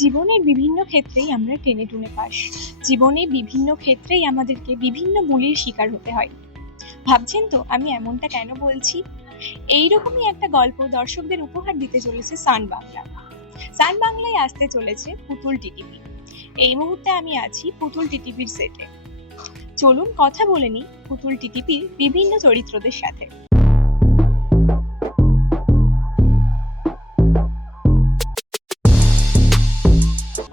জীবনের বিভিন্ন ক্ষেত্রেই আমরা টেনে টুনে পাস। জীবনে বিভিন্ন ক্ষেত্রেই আমাদেরকে বিভিন্ন বুলির শিকার হতে হয়। ভাবছেন তো আমি এমনটা কেন বলছি? এইরকমই একটা গল্প দর্শকদের উপহার দিতে চলেছে সান বাংলা। সান বাংলায় আসতে চলেছে পুতুল টিটিপি। এই মুহূর্তে আমি আছি পুতুল টিটিপির সেটে। চলুন কথা বলে নিই পুতুল টিটিপির বিভিন্ন চরিত্রদের সাথে।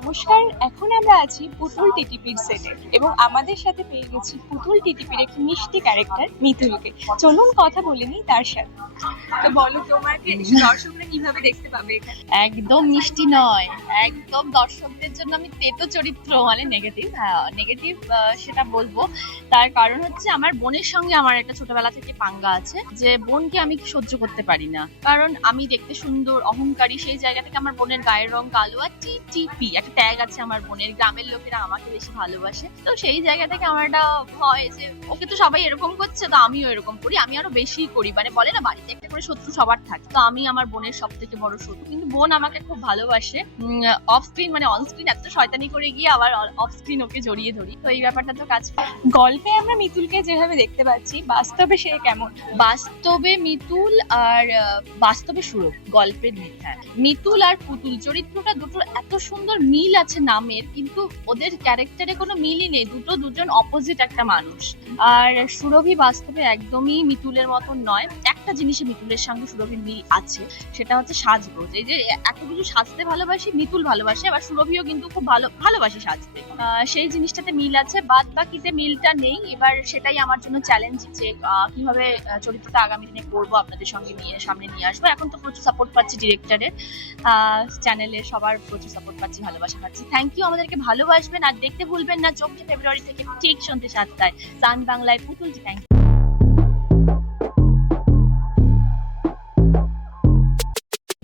নমস্কার, এখন আমরা আছি পুতুল টিটিপির সেটে এবং আমাদের সাথে পেয়ে গেছি পুতুল টিটিপির একটি মিষ্টি ক্যারেক্টার মিতুলকে। চলুন কথা বলে নিই তার সাথে। তো বলো, তোমাকে দর্শকরা কিভাবে দেখতে পাবে এখানে? একদম মিষ্টি নয়, একদম দর্শকদের জন্য আমি তেতো চরিত্র, মানে নেগেটিভ। নেগেটিভ সেটা বলবো। তার কারণ হচ্ছে আমার বোনের সঙ্গে আমার একটা ছোটবেলা থেকে পাঙ্গা আছে, যে বোনকে আমি সহ্য করতে পারি না, কারণ আমি দেখতে সুন্দর, অহংকারী। সেই জায়গা থেকে আমার বোনের গায়ের রং কালো আর টিটিপি একটা ট্যাগ আছে আমার বোনের। গ্রামের লোকেরা আমাকে বেশি ভালোবাসে, তো সেই জায়গা থেকে আমার একটা হয় যে ওকে তো সবাই এরকম করছে, তো আমিও এরকম করি, আমি আরো বেশি করি। মানে বলে না, বাড়িতে একটা করে শত্রু সবার থাকে, তো আমি আমার বোনের সব থেকে বড় শত্রু। কিন্তু বোন আমাকে খুব ভালোবাসে। অফ স্ক্রিন মানে অন স্ক্রিন এত শয়তানি করে গিয়ে আবার অফ স্ক্রিন ওকে জড়িয়ে ধরি, তো এই ব্যাপারটা তো কাজ করে। গল্পে আমরা মিতুলকে যেভাবে দেখতে পাচ্ছি, বাস্তবে সে কেমন? বাস্তবে মিতুল আর বাস্তবে সুরভ, গল্পের হ্যাঁ, মিতুল আর পুতুল চরিত্রটা দুটো এত সুন্দর মিল আছে নামের, কিন্তু ওদের ক্যারেক্টারে কোনো মিলই নেই, দুজন অপোজিট একটা মানুষ। আর সুরভি বাস্তবে একদমই মিতুলের মতন নয়। একটা জিনিসে মিতুলের সঙ্গে সুরভির মিল আছে, সেটা হচ্ছে সাজগোজ। এই যে এত কিছু সাজতে ভালোবাসি, মিতুল ভালোবাসে, আবার সুরভিও কিন্তু খুব ভালোবাসে সাজতে। সেই জিনিসটাতে মিল আছে, বাদ বাকিতে মিলটা নেই। এবার সেটাই আমার জন্য চ্যালেঞ্জ, যে কিভাবে চরিত্রটা আগামী দিনে করবো, আপনাদের সঙ্গে সামনে নিয়ে আসবো। এখন তো প্রচুর সাপোর্ট পাচ্ছি ডিরেক্টরের, চ্যানেলে সবার প্রচুর সাপোর্ট পাচ্ছি, ভালোবাসা পাচ্ছি। Thank you. আমাদেরকে ভালোবাসবেন আর দেখতে ভুলবেন না 14 ফেব্রুয়ারি থেকে ঠিক সন্ধ্যে 7টায় সান বাংলায় পুতুল। Thank you.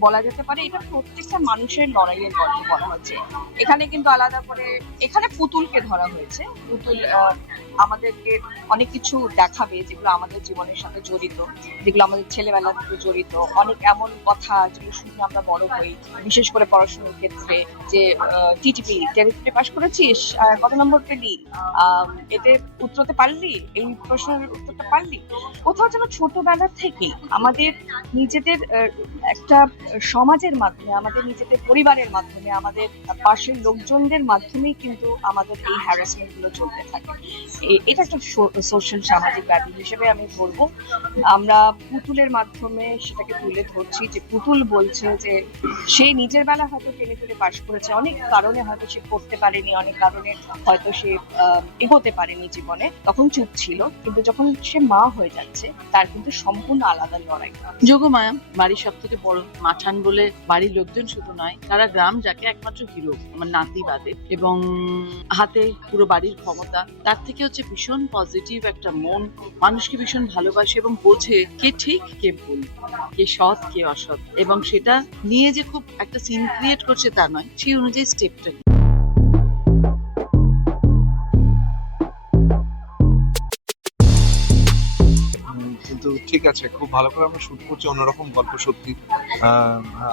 বলা যেতে পারে এটা প্রত্যেকটা মানুষের লড়াইয়ের গল্প বলা হচ্ছে। এখানে কিন্তু আলাদা করে এখানে পুতুলকে ধরা হয়েছে। পুতুল আমাদেরকে অনেক কিছু দেখাবে যেগুলো আমাদের জীবনের সাথে জড়িত, যেগুলো আমাদের ছেলেবেলা থেকে জড়িত। অনেক এমন কথা যেগুলো শুনে আমরা বড় হই, বিশেষ করে পড়াশোনার ক্ষেত্রে। যে টিটিপি টেরিটরি পাস করেছিস, কত নম্বর পেলি, এতে উত্তরতে পারলি, এই প্রশ্নের উত্তরটা পারলি। কোথাও যেন ছোটবেলা থেকে আমাদের নিজেদের একটা সমাজের মাধ্যমে, আমাদের নিজেদের পরিবারের মাধ্যমে, আমাদের পাশের লোকজনদের মাধ্যমেই কিন্তু আমাদের এই হ্যারাসমেন্ট গুলো চলতে থাকে। এটা একটা সোশ্যাল সামাজিক ব্যাধি হিসেবে আমি বলবো। আমরা পুতুলের মাধ্যমে সেটাকে তুলে ধরছি, যে পুতুল বলছে যে সে নিজের বেলা হয়তো টেনে টুনে পাশ করেছে, অনেক কারণে হয়তো সে পড়তে পারেনি, অনেক কারণে হয়তো সে এগোতে পারেনি জীবনে, তখন চুপ ছিল। কিন্তু যখন সে মা হয়ে যাচ্ছে, তার কিন্তু সম্পূর্ণ আলাদা লড়াই। যোগমায়া বাড়ির সব থেকে বড় মাঠান বলে বাড়ির লোকজন শুধু নয়, তারা গ্রাম যাকে একমাত্র হিরো আমার নাতি বাদে, এবং হাতে পুরো বাড়ির ক্ষমতা। তার থেকে হচ্ছে ভীষণ পজিটিভ একটা মন, মানুষকে ভীষণ ভালোবাসে এবং বোঝে কে ঠিক কে ভুল, কে সৎ কে অসৎ, এবং সেটা নিয়ে যে খুব একটা সিন ক্রিয়েট করছে তা নয়, সেই অনুযায়ী স্টেপটা। কিন্তু ঠিক আছে, খুব ভালো করে আমরা শুট করছি, অন্যরকম গল্প সত্যি।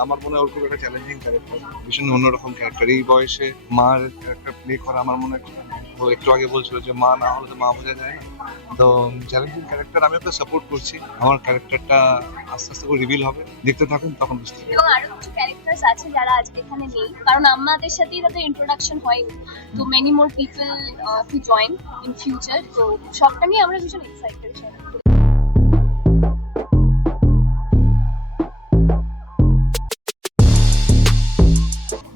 আমার মনে হয় ওর খুব একটা চ্যালেঞ্জিং ক্যারেক্টার, ভীষণ অন্যরকম ক্যারেক্টার। এই বয়সে মার একটা প্লে করা আমার মনে হয়, ও একটু আগে বলছিল যে মা না হলে তো মা বোঝা যায় না। তো চ্যালেঞ্জিং ক্যারেক্টার, আমি ওকে সাপোর্ট করছি। আমার ক্যারেক্টারটা আস্তে আস্তে করে রিভিল হবে, দেখতে থাকুন, তখন বুঝতে পারবেন। এবং আরো কিছু ক্যারেক্টার্স আছে যারা আজকে এখানে নেই, কারণ আমাদের সাথেই তাদের ইন্ট্রোডাকশন হয়নি। তো many more people to join in future. তো সবটা নিয়ে আমরা ভীষণ এক্সাইটেড।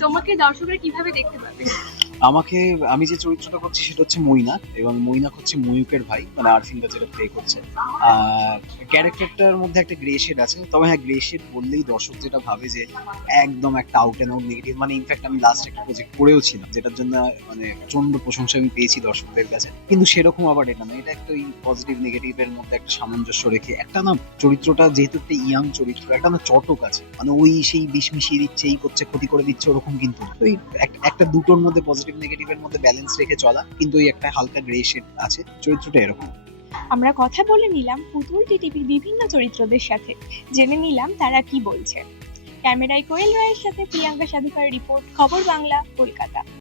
তোমাকে দর্শকরা কিভাবে দেখতে পাবে? আমি যে চরিত্রটা করছি সেটা হচ্ছে মৈনাক, এবং মৈনাক হচ্ছে ময়ূকের ভাই, মানে আরফিনটা যেটা প্লে করছে। ক্যারেক্টারটার মধ্যে একটা গ্রে শেড আছে, তবে হ্যাঁ, গ্রে শেড বললেই দর্শক যেটা ভাবে যে একদম একটা আউট অ্যান্ড আউট নেগেটিভ। মানে ইনফ্যাক্ট আমি লাস্ট একটা প্রজেক্ট করেও ছিলাম, যেটার জন্য মানে প্রচন্ড প্রশংসা আমি পেয়েছি দর্শকদের কাছে, কিন্তু সেরকম আবার এটা না। এটা একটা ওই পজিটিভ নেগেটিভের মধ্যে একটা সামঞ্জস্য রেখে একটা না, চরিত্রটা যেহেতু একটা ইয়াং চরিত্র, একটা না চটক আছে, মানে ওই সেই বিষ মিশিয়ে দিচ্ছে, এই করছে, ক্ষতি করে দিচ্ছে, ওরকম কিন্তু ওই একটা দুটোর মধ্যে পজিটিভ নেগেটিভের মধ্যে ব্যালেন্স রেখে চলা, কিন্তু ওই একটা হালকা গ্রে শেড আছে, চরিত্রটা এরকম। আমরা কথা বলে নিলাম পুতুল টিটিপির বিভিন্ন চরিত্রদের সাথে, জেনে নিলাম তারা কি বলছে। ক্যামেরায় কোয়েল রায়ের সাথে প্রিয়াঙ্কা সাধুকার রিপোর্ট, খবর বাংলা, কলকাতা।